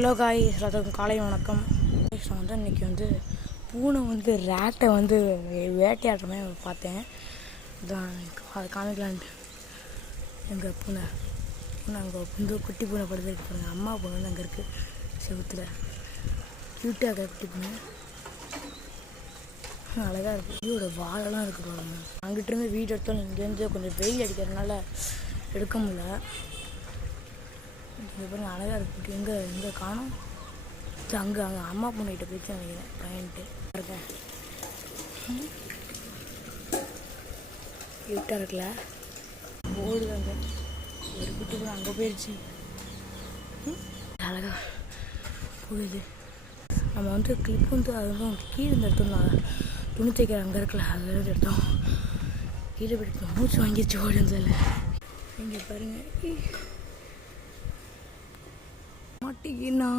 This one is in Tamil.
ஹலோ காய் எல்லாத்துக்கும் காலை வணக்கம். நான் இன்றைக்கி பூனை ரேட்டை வேட்டையாடுறமே பார்த்தேன். அதை காமிக்கலான்ட்டு எங்கள் பூனை அங்கே குட்டி பூனை படுத்துருக்கு பாருங்கள். அம்மா பூனை அங்கே இருக்குது செவுத்தில். க்யூட்டாக குட்டி பூனை அழகாக இருக்குது. இதோட வாழெல்லாம் இருக்குது பாருங்க. அங்கிட்டிருந்து வீடு எடுத்தாலும் இங்கேருந்து கொஞ்சம் வெயில் அடிக்கிறதுனால எடுக்க முடியல. இங்கே பாருங்க அழகாக இருக்குது. எங்கே காணும் அங்கே அம்மா பொண்ணுகிட்ட போயிடுச்சு நினைக்கிறேன் பையன்ட்டு இருக்கேன். க்யூட்டாக இருக்குல்ல, ஓடுது. அங்கே ஒரு குட்டி கூட அங்கே போயிடுச்சு. அழகாக போகுது. நம்ம கிளிப் அது கீழே இருந்து எடுத்தோம்னா துணி தைக்கிற அங்கே இருக்கல, அதில் எடுத்தோம். கீழே போயிட்டு மூச்சு வாங்கிடுச்சு ஓடுதில்ல. இங்கே பாருங்கள் மாட்டிக்கினா